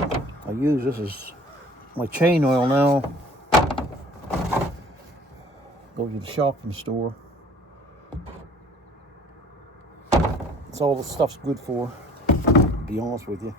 I use this as my chain oil now. Go to the shopping store. That's all the stuff's good for, to be honest with you.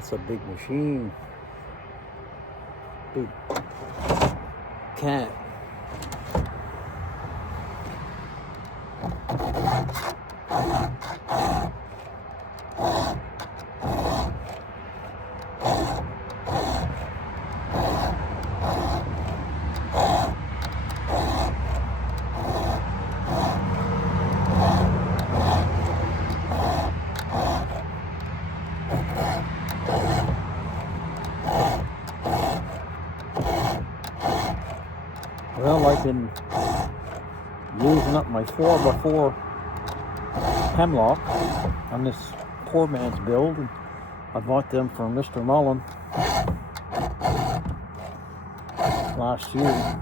That's a big machine. Big cat. Well, I've been using up my 4x4 hemlock on this poor man's build. And I bought them from Mr. Mullen last year,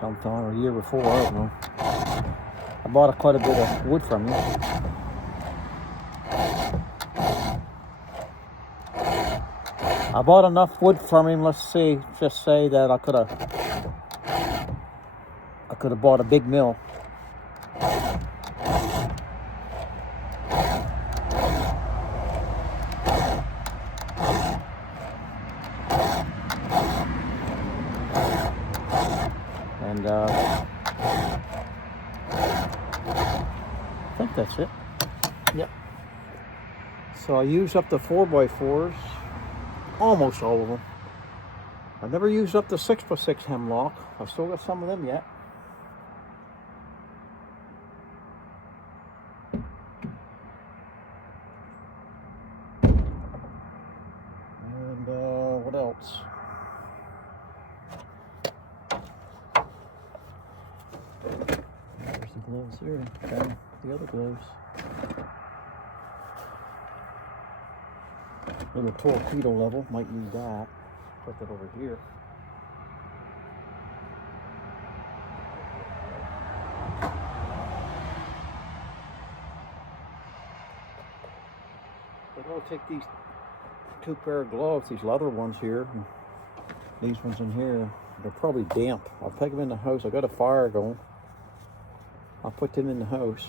sometime, or a year before, I don't know. I bought quite a bit of wood from you. I bought enough wood from him, let's see, just say that I could have bought a big mill. And I think that's it. Yep. So I used up the 4x4s, almost all of them. I never used up the 6x6 hemlock. I've still got some of them yet. And what else? There's the gloves there. Okay, the other gloves. Little torpedo level, might need that. Put that over here. But I'll take these two pair of gloves, these leather ones here, and these ones in here. They're probably damp. I'll take them in the house. I got a fire going. I'll put them in the house.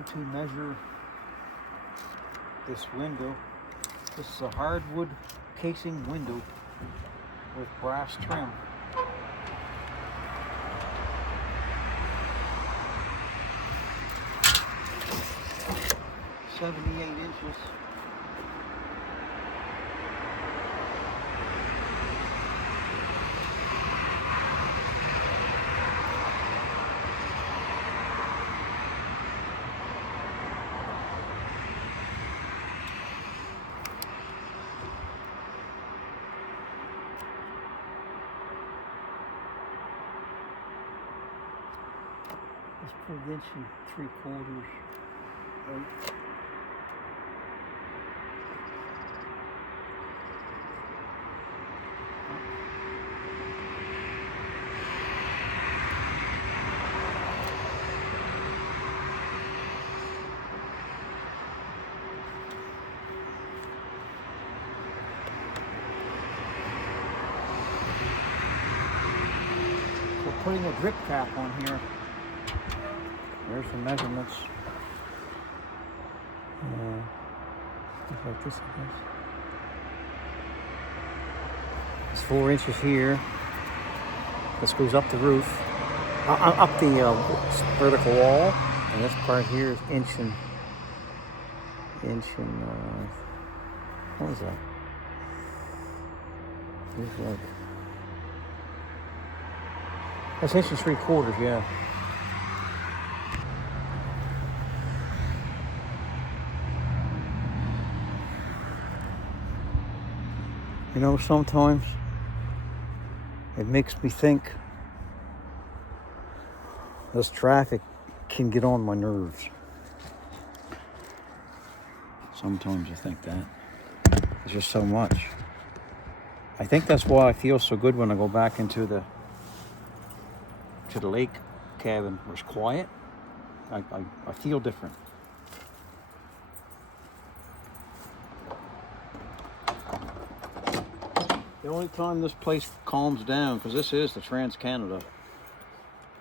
going to measure this window. This is a hardwood casing window with brass trim. 78 inches. Let's put an inch and 3/4 out. We're putting a drip cap on here. There's the measurements. Just like this, I guess. It's 4 inches here. This goes up the roof, up the vertical wall, and this part here is inch and what is that? It's like that's inch and 3/4, yeah. You know, sometimes it makes me think this traffic can get on my nerves. Sometimes I think that. There's just so much. I think that's why I feel so good when I go back into the lake cabin where it's quiet. I feel different. The only time this place calms down, because this is the Trans-Canada,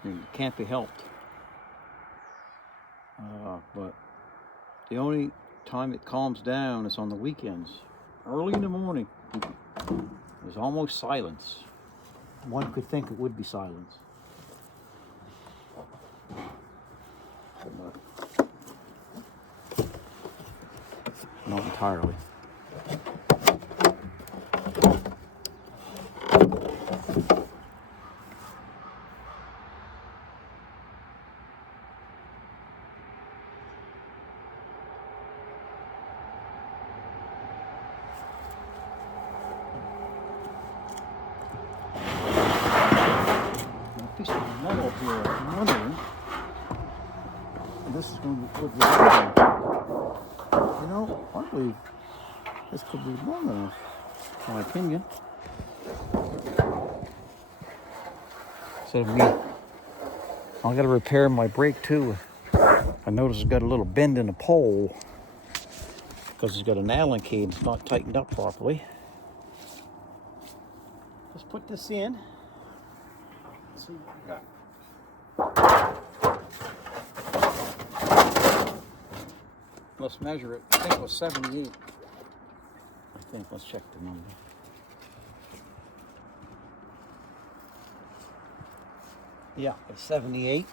it can't be helped. But the only time it calms down is on the weekends. Early in the morning, there's almost silence. One could think it would be silence. Not entirely. Piece of metal here, I'm wondering, and this is going to be good. You know, probably this could be long enough, in my opinion. So I got to repair my brake too. I noticed it's got a little bend in the pole because it's got an Allen key and it's not tightened up properly. Let's put this in. See what we got. Let's measure it. I think it was 78. I think. Let's check the number. Yeah, it's 78.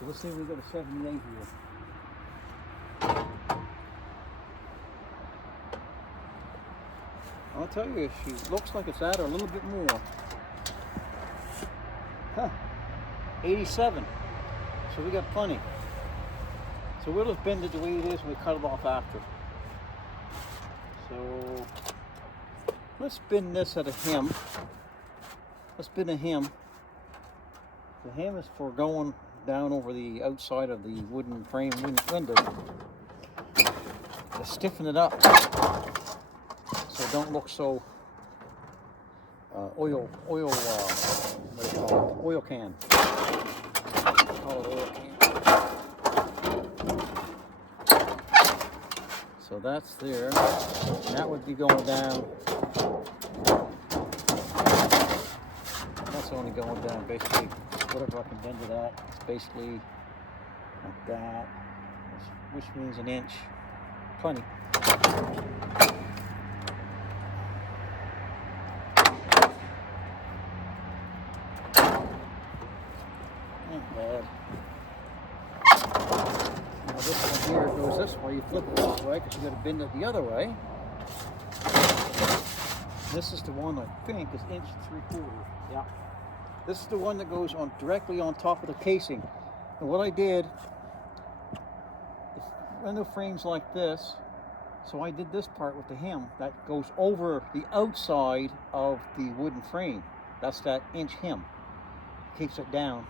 So let's see if we got a 78 here. I'll tell you, she looks like it's that or a little bit more. Huh, 87. So we got plenty. So we'll just bend it the way it is and we cut it off after. So let's bend this at a hem. Let's bend a hem. The hem is for going down over the outside of the wooden frame window. To stiffen it up so it don't look so oil can. Call it oil can. So that's there. And that would be going down. That's only going down basically whatever I can bend it at. It's basically like that, which means an inch, plenty. Not bad. Now this one here goes this way. You flip it this way because you got to bend it the other way. This is the one I think is 1 3/4 inches. Yeah. This is the one that goes on directly on top of the casing. And what I did, the window frame's like this, so I did this part with the hem that goes over the outside of the wooden frame. That's that inch hem. Keeps it down.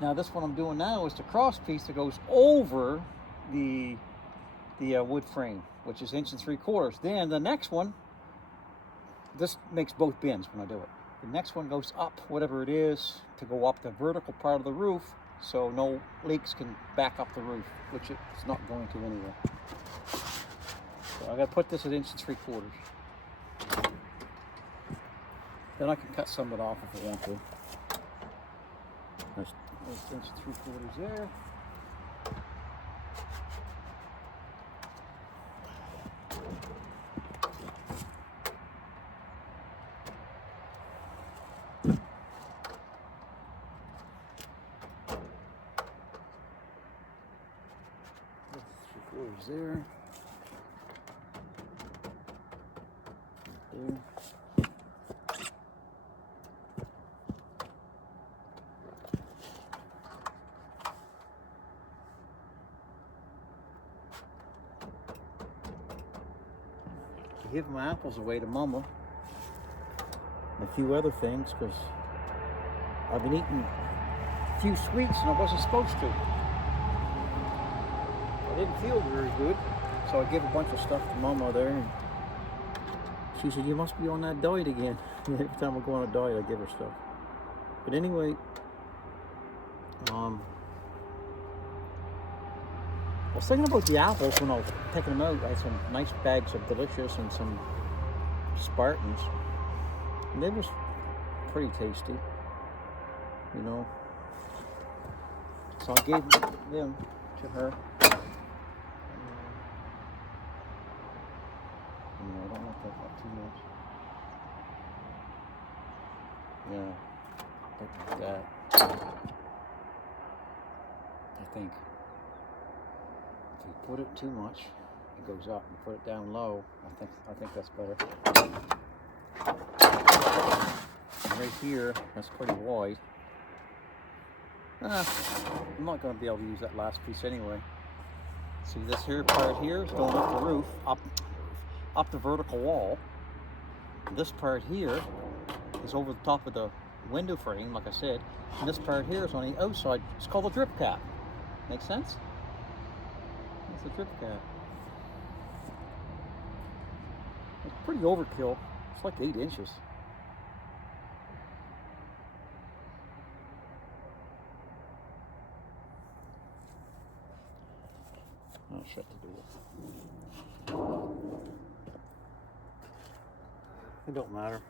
Now this one I'm doing now is the cross piece that goes over the wood frame, which is 1 3/4 inches. Then the next one, this makes both bends when I do it. The next one goes up, whatever it is, to go up the vertical part of the roof, so no leaks can back up the roof, which it's not going to anyway. So I gotta put this at 1 3/4 inches. Then I can cut some of it off if I want to. There's 1 3/4 inches there. There. There. I give my apples away to Mama and a few other things because I've been eating a few sweets and I wasn't supposed to. I didn't feel very good, so I gave a bunch of stuff to Mama there, and she said, "You must be on that diet again." Every time I go on a diet, I give her stuff. But anyway, I was thinking about the apples when I was taking them out. I had some nice bags of Delicious and some Spartans, and they was pretty tasty, you know. So I gave them to her. I don't want that too much. Yeah, like that. I think if you put it too much, it goes up. You put it down low. I think that's better. And right here, that's pretty wide. I'm not going to be able to use that last piece anyway. See, this here part here is going up the roof, up the vertical wall. This part here is over the top of the window frame, like I said, and this part here is on the outside. It's called a drip cap. Make sense? It's a drip cap. It's pretty overkill. It's like 8 inches. I'll shut the door. It don't matter.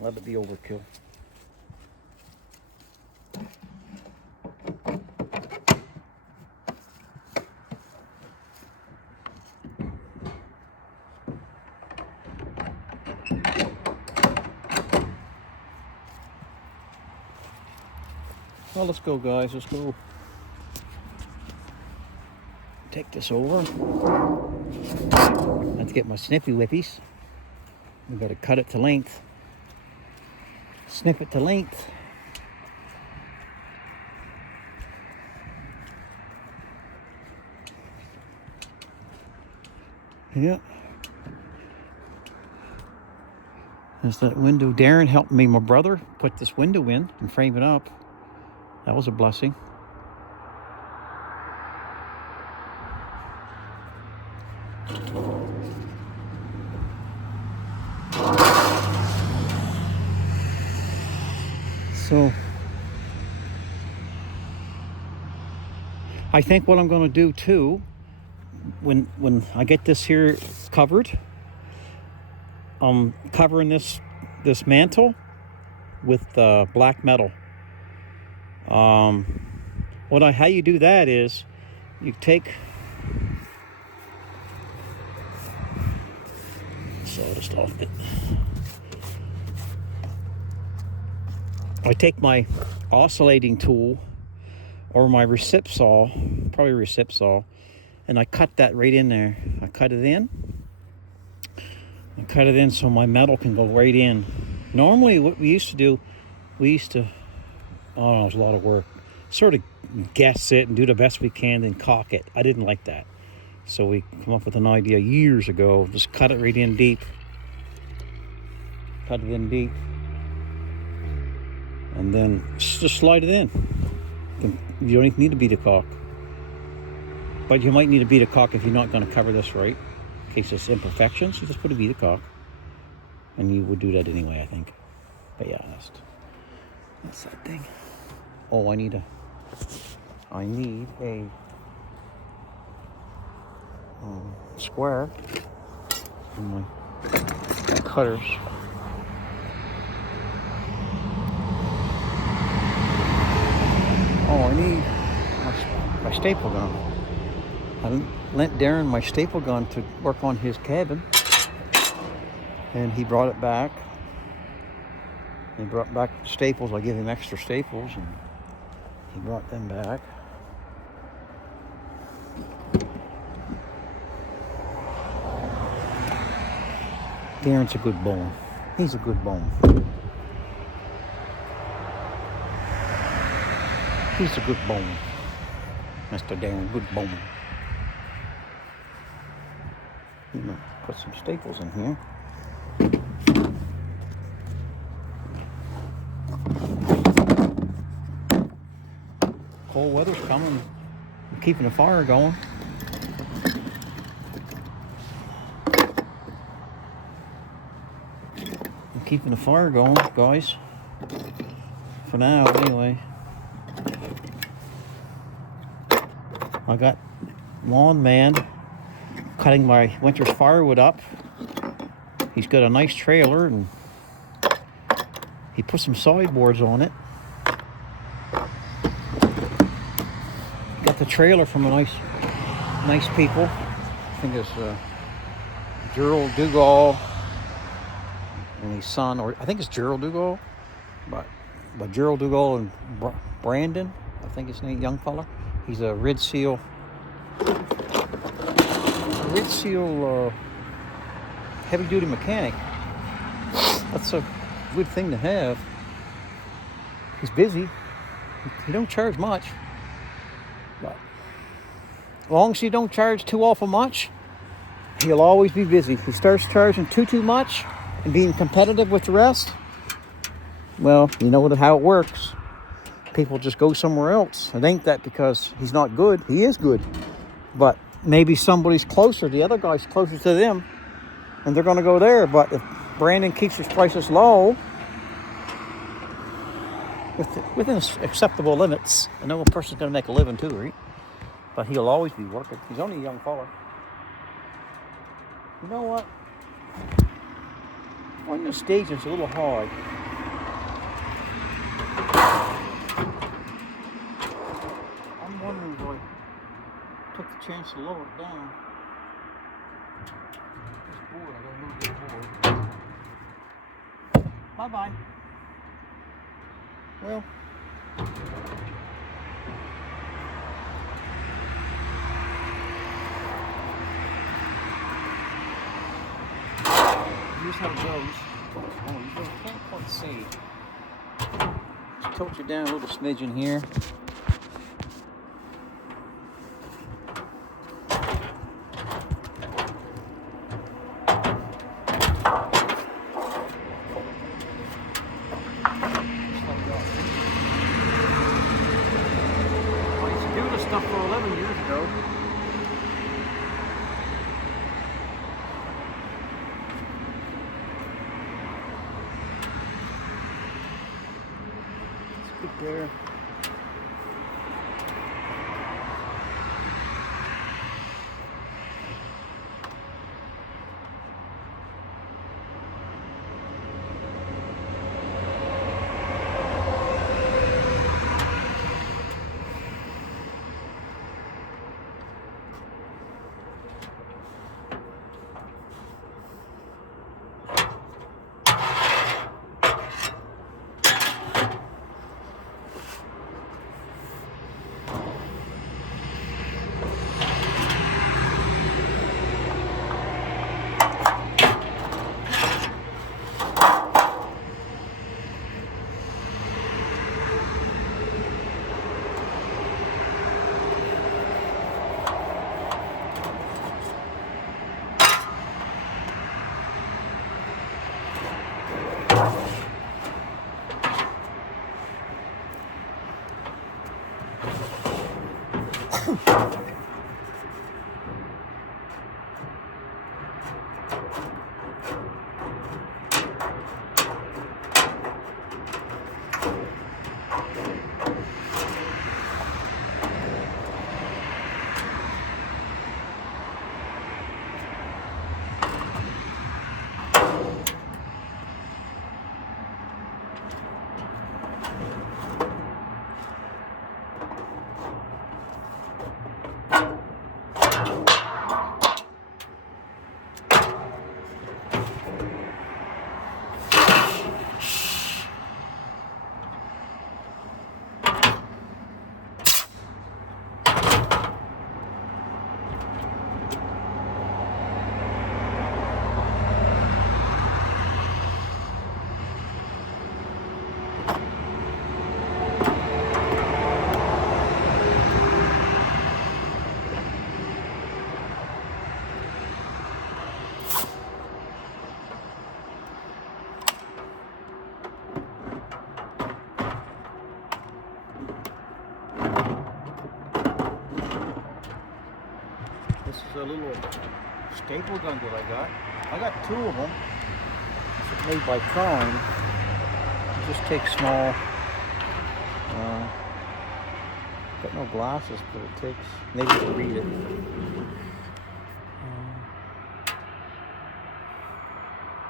Let it be overkill. Well, let's go, guys. Let's go. Take this over. Let's get my snippy whippies. We gotta cut it to length. Snip it to length. Yeah. There's that window. Darren helped me, my brother, put this window in and frame it up. That was a blessing. So I think what I'm going to do too, when I get this here covered, I'm covering this mantle with black metal. How you do that is you take, sawdust off it. I take my oscillating tool or my recip saw, probably recip saw, and I cut that right in there. I cut it in so my metal can go right in. Normally what we used to do, oh no, it was a lot of work. Sort of guess it and do the best we can, then caulk it. I didn't like that. So we come up with an idea years ago, just cut it right in deep. Cut it in deep. And then just slide it in. You don't even need to beat a caulk. But you might need to beat a caulk if you're not going to cover this right. In case there's imperfections, you just put a bead of caulk. And you would do that anyway, I think. But yeah, that's that thing. Oh, I need a square for my cutters. Oh, I need my staple gun. I lent Darren my staple gun to work on his cabin, and he brought it back. He brought back staples. I gave him extra staples, and he brought them back. Darren's a good bone. He's a good bone. He's a good bone. Mr. Darren, good bone. I'm gonna put some staples in here. Cold weather's coming. I'm keeping the fire going. I'm keeping the fire going, guys. For now, anyway. I got Lawn Man cutting my winter's firewood up. He's got a nice trailer, and he put some sideboards on it. Got the trailer from a nice people. I think it's Gerald Dugall and his son, or I think it's Gerald Dugall, but Gerald Dugall and Brandon, I think his name, young fella. He's a Red Seal heavy-duty mechanic. That's a good thing to have. He's busy. He don't charge much, but as long as you don't charge too awful much, he'll always be busy. If he starts charging too much and being competitive with the rest, well, you know how it works. People just go somewhere else. It ain't that because he's not good. He is good. But maybe somebody's closer. The other guy's closer to them, and they're going to go there. But if Brandon keeps his prices low, within acceptable limits, I know a person's going to make a living too, right? But he'll always be working. He's only a young fella. You know what? On the stage, it's a little hard. I'm wondering if I took the chance to lower it down. This board, I gotta move this board. Bye-bye. Well, here's how it goes. Oh, you can't quite see. Just tilt you down a little smidgen here. Stuff for 11 years ago. It's good there. a little staple gun that I got. I got 2 of them. It's made by Prime. It just takes small. Got no glasses, but it takes. Maybe you can read it.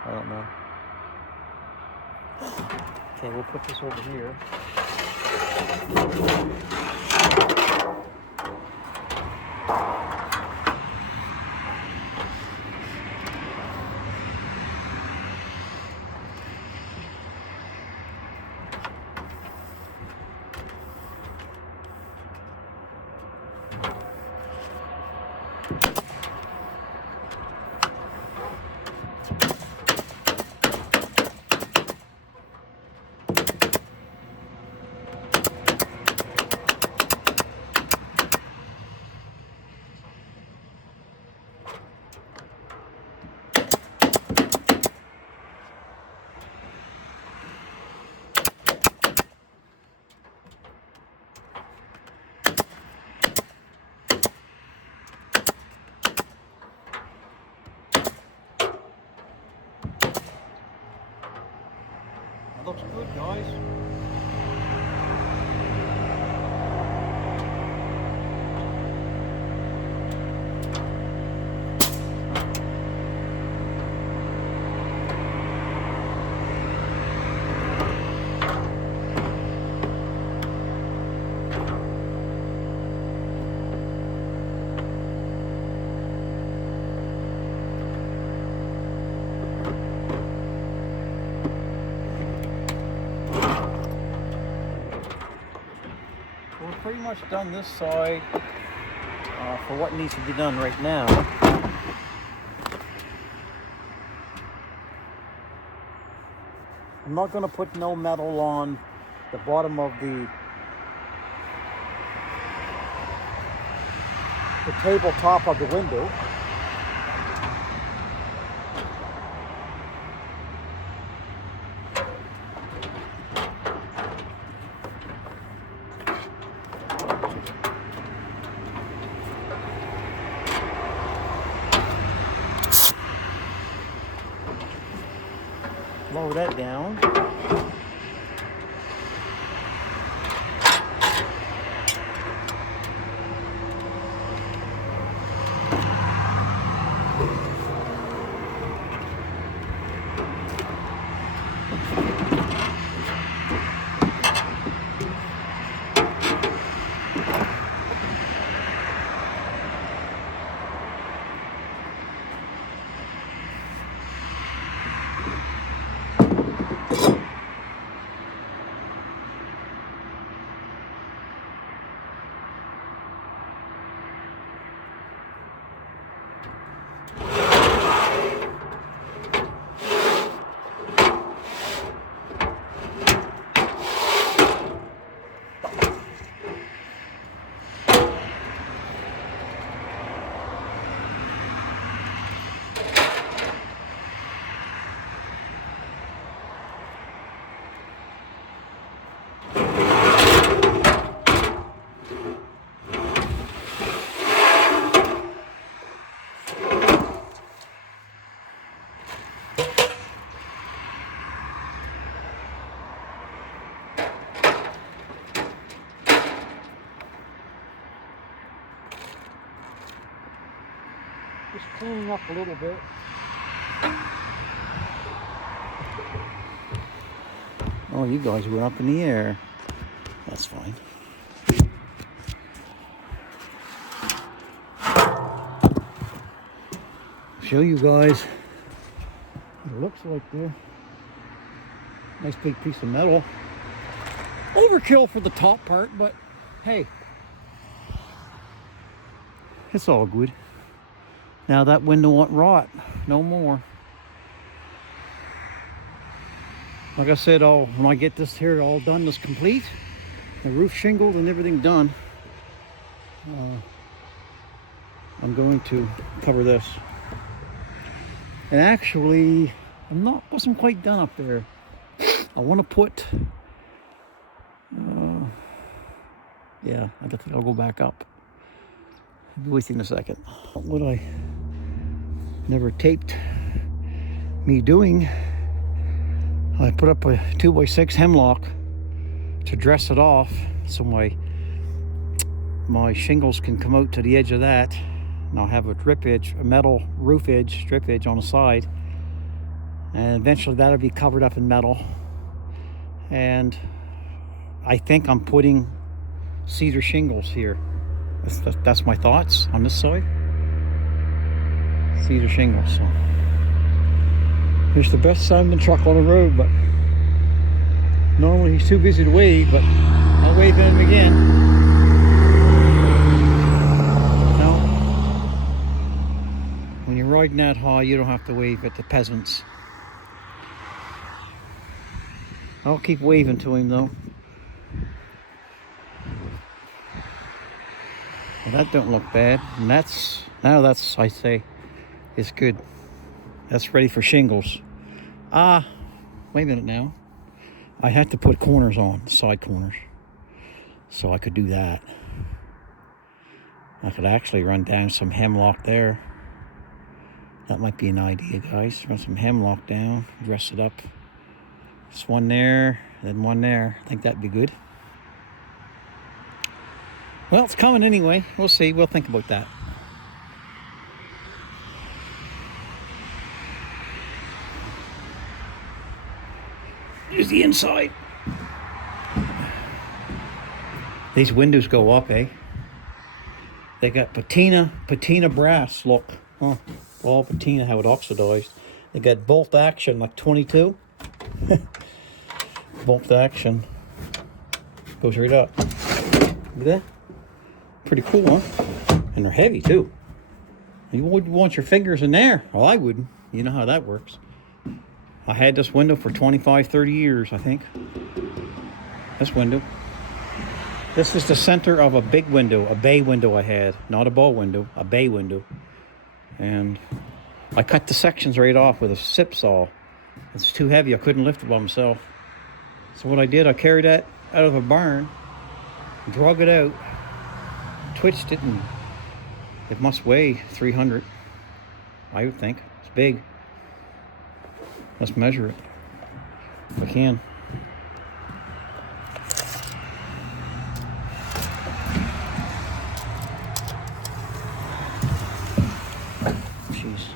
I don't know. Okay, we'll put this over here. That looks good, guys. We're pretty much done this side for what needs to be done right now. I'm not going to put no metal on the bottom of the tabletop of the window. Lower that down. Just cleaning up a little bit. Oh, you guys went up in the air. That's fine. Show you guys. It looks like there. Nice big piece of metal. Overkill for the top part, but hey, it's all good. Now that window won't rot no more. Like I said, when I get this here all done, this complete, the roof shingled and everything done, I'm going to cover this. And actually, wasn't quite done up there. I want to put, yeah, I think I'll go back up. I'll be with you in a second. What I never taped me doing, I put up a 2x6 hemlock to dress it off so my shingles can come out to the edge of that, and I'll have a drip edge, a metal roof edge, strip edge on the side, and eventually that'll be covered up in metal. And I think I'm putting cedar shingles here. That's my thoughts on this side. Cedar shingles. So here's the best sounding truck on the road, but normally he's too busy to wave, but I'll wave at him again. Now, when you're riding that high, you don't have to wave at the peasants. I'll keep waving to him though. Well, that don't look bad. And that's, I say, it's good. That's ready for shingles. Wait a minute now. I had to put corners on, side corners. So I could do that. I could actually run down some hemlock there. That might be an idea, guys. Run some hemlock down, dress it up. Just one there, then one there. I think that'd be good. Well, it's coming anyway. We'll see. We'll think about that. Here's the inside. These windows go up, eh? They got patina brass, look. Oh, all patina, how it oxidized. They got bolt action, like 22. Bolt action. Goes right up. Look at that. Pretty cool, huh? And they're heavy, too. You wouldn't want your fingers in there. Well, I wouldn't. You know how that works. I had this window for 25, 30 years, I think. This window. This is the center of a big window, a bay window I had. Not a bow window, a bay window. And I cut the sections right off with a sip saw. It's too heavy, I couldn't lift it by myself. So what I did, I carried that out of a barn, drug it out, twitched it, and it must weigh 300, I would think. It's big. Let's measure it, if I can. She's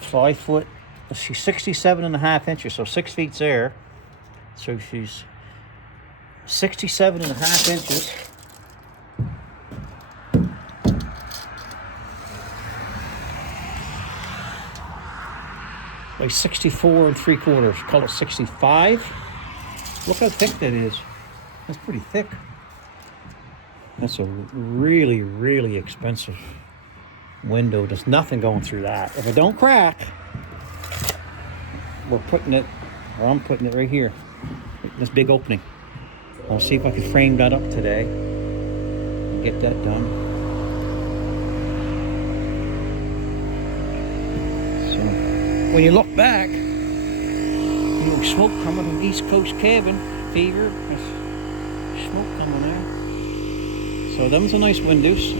5 foot, she's 67.5 inches, so 6 feet's there. So she's 67.5 inches. Like 64 3/4, call it 65. Look how thick that is. That's pretty thick. That's a really, really expensive window. There's nothing going through that. If it don't crack, we're putting it, or I'm putting it right here. This big opening. I'll see if I can frame that up today and get that done. So when you look back, you know, smoke coming from East Coast cabin fever. There's smoke coming there. So them's a nice windows.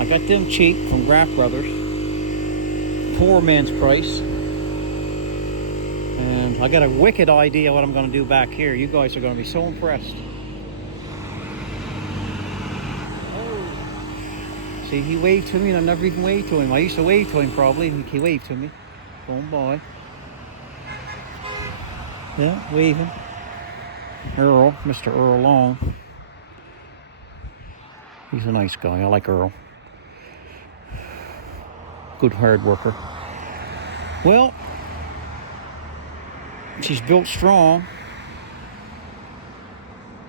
I got them cheap from Graff Brothers. Poor man's price. And I got a wicked idea what I'm going to do back here. You guys are going to be so impressed. Oh. See, he waved to me and I never even waved to him. I used to wave to him probably. He waved to me. Going by. Yeah, waving. Earl, Mr. Earl Long. He's a nice guy. I like Earl. Good hard worker. Well, she's built strong.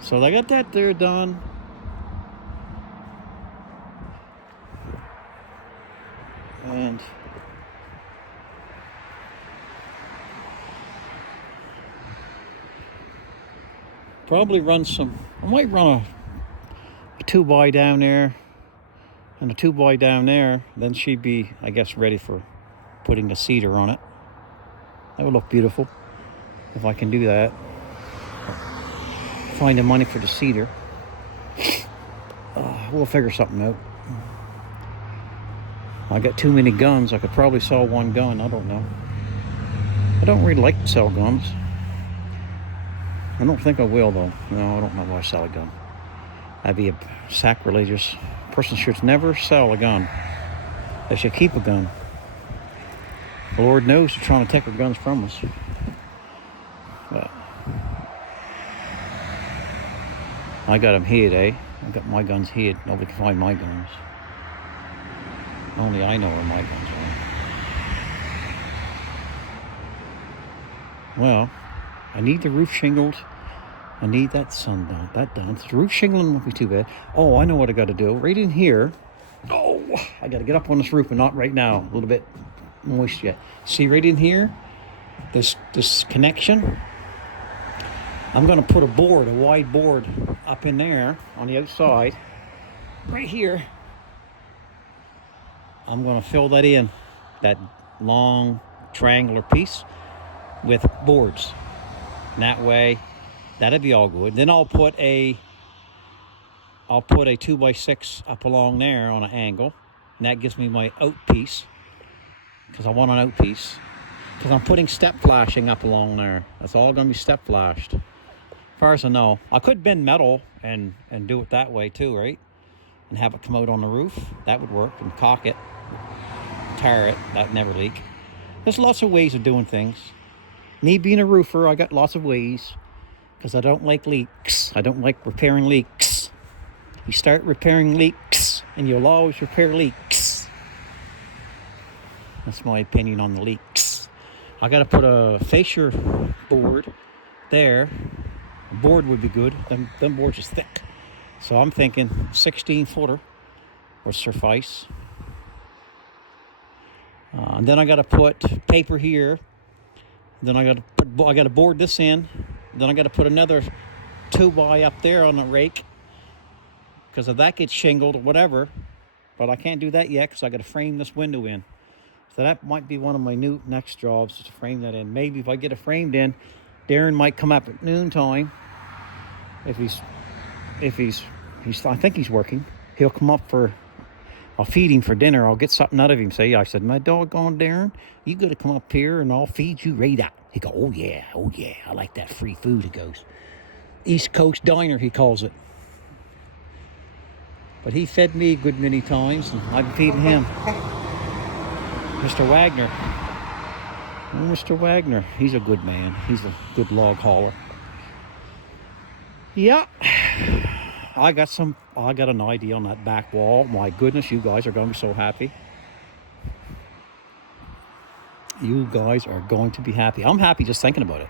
So I got that there done. And probably run some, I might run a 2x down there and a 2x down there. Then she'd be, I guess, ready for putting the cedar on it. That would look beautiful if I can do that. Find the money for the cedar. We'll figure something out. I got too many guns. I could probably sell one gun. I don't know. I don't really like to sell guns. I don't think I will, though. No, I don't know why I sell a gun. That'd be a sacrilegious. A person should never sell a gun. They should keep a gun. The Lord knows they're trying to take our guns from us. But I got them hid, eh? I got my guns hid. Nobody can find my guns. Only I know where my guns are. Well, I need the roof shingled. I need that sun done. That done. The roof shingling won't be too bad. Oh, I know what I got to do. Right in here. Oh, I got to get up on this roof, but not right now. A little bit moist yet. See right in here? This connection. I'm going to put a wide board up in there on the outside. Right here. I'm going to fill that in. That long triangular piece with boards. And that way, that'd be all good. Then I'll put a 2x6 up along there on an angle. And that gives me my out piece. Because I want an out piece. Because I'm putting step flashing up along there. That's all going to be step flashed. As far as I know. I could bend metal and do it that way too, right? And have it come out on the roof. That would work. And caulk it. Tire it. That would never leak. There's lots of ways of doing things. Me being a roofer, I got lots of ways. Because I don't like leaks. I don't like repairing leaks. You start repairing leaks, and you'll always repair leaks. That's my opinion on the leaks. I got to put a fascia board there. A board would be good. Them boards is thick. So I'm thinking 16-footer would suffice. And then I got to put paper here. Then I got to board this in. Then I got to put another 2x up there on the rake. Because if that gets shingled or whatever. But I can't do that yet because I got to frame this window in. So that might be one of my next jobs, is to frame that in. Maybe if I get it framed in, Darren might come up at noontime. If he's I think he's working. He'll come up I'll feed him for dinner. I'll get something out of him. I said, my doggone Darren, you got to come up here and I'll feed you right out. He go, oh yeah, I like that free food. He goes, East Coast Diner, he calls it. But he fed me a good many times, and I've been feeding him. Mr. Wagner. Oh, Mr. Wagner, he's a good man. He's a good log hauler. Yeah. I got an idea on that back wall. My goodness, you guys are going to be so happy. You guys are going to be happy. I'm happy just thinking about it.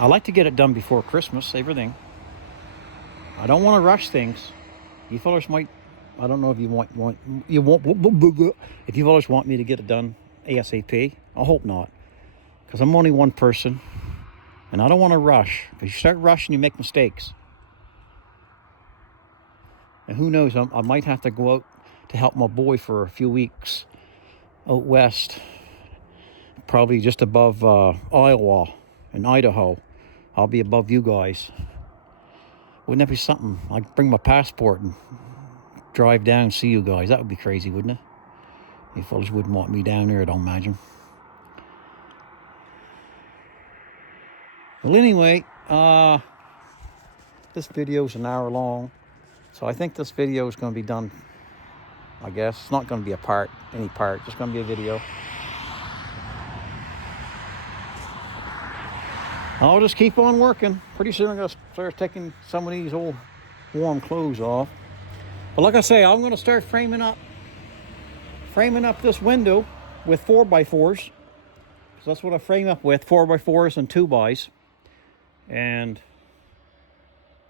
I like to get it done before Christmas, everything. I don't want to rush things. You fellas might, I don't know if you if you fellas want me to get it done ASAP. I hope not. Because I'm only one person. And I don't want to rush. If you start rushing, you make mistakes. And who knows, I might have to go out to help my boy for a few weeks out west. Probably just above Iowa and Idaho. I'll be above you guys. Wouldn't that be something? I'd bring my passport and drive down and see you guys. That would be crazy, wouldn't it? You fellas wouldn't want me down there, I don't imagine. Well, anyway, this video is an hour long, so I think this video is going to be done, I guess. It's not going to be any part, just going to be a video. I'll just keep on working. Pretty soon I'm going to start taking some of these old warm clothes off. But like I say, I'm going to start framing up this window with 4x4s. So that's what I frame up with, 4x4s and 2x. And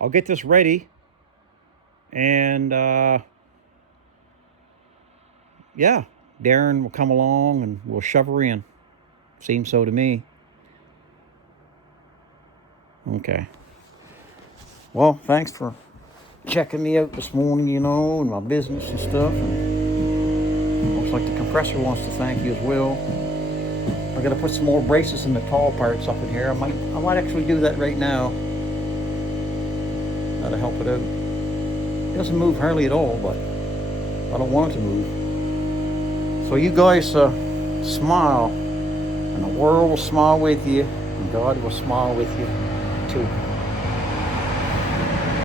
I'll get this ready. And yeah, Darren will come along and we'll shove her in. Seems so to me. Okay. Well, thanks for checking me out this morning, and my business and stuff. And looks like the compressor wants to thank you as well. I got to put some more braces in the tall parts up in here. I might actually do that right now. That'll help it out. It doesn't move hardly at all, but I don't want it to move. So you guys smile, and the world will smile with you, and God will smile with you too.